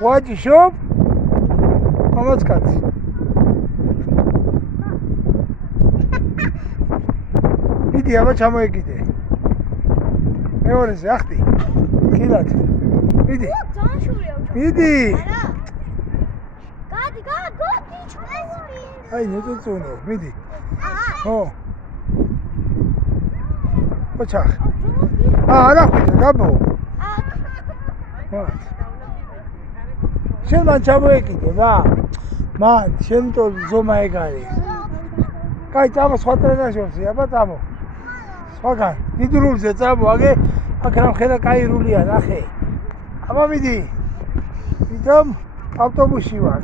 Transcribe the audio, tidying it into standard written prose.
ვაჯი შობ? ამაც კაცი. მიდი აბა ჩამოეკიდე. მეორეზე ახტი. ხილად. მიდი. მიდი. გადი. აი ნეწუნო, მიდი. ო. ოჩახ. არა ხვიდე, გაბო. შენ მან ჩამოეკიდე რა. მან შენ თო ზომა ეგ არის. კაი, წამო სხვა ტრენაჟორზე, აბა წამო. სხვაგან, დიდრულზე წამო, აგე აქ რა ხედა კაი რულია, ნახე. აბა მიდი. ვიდრომ ავტობუსში ვარ.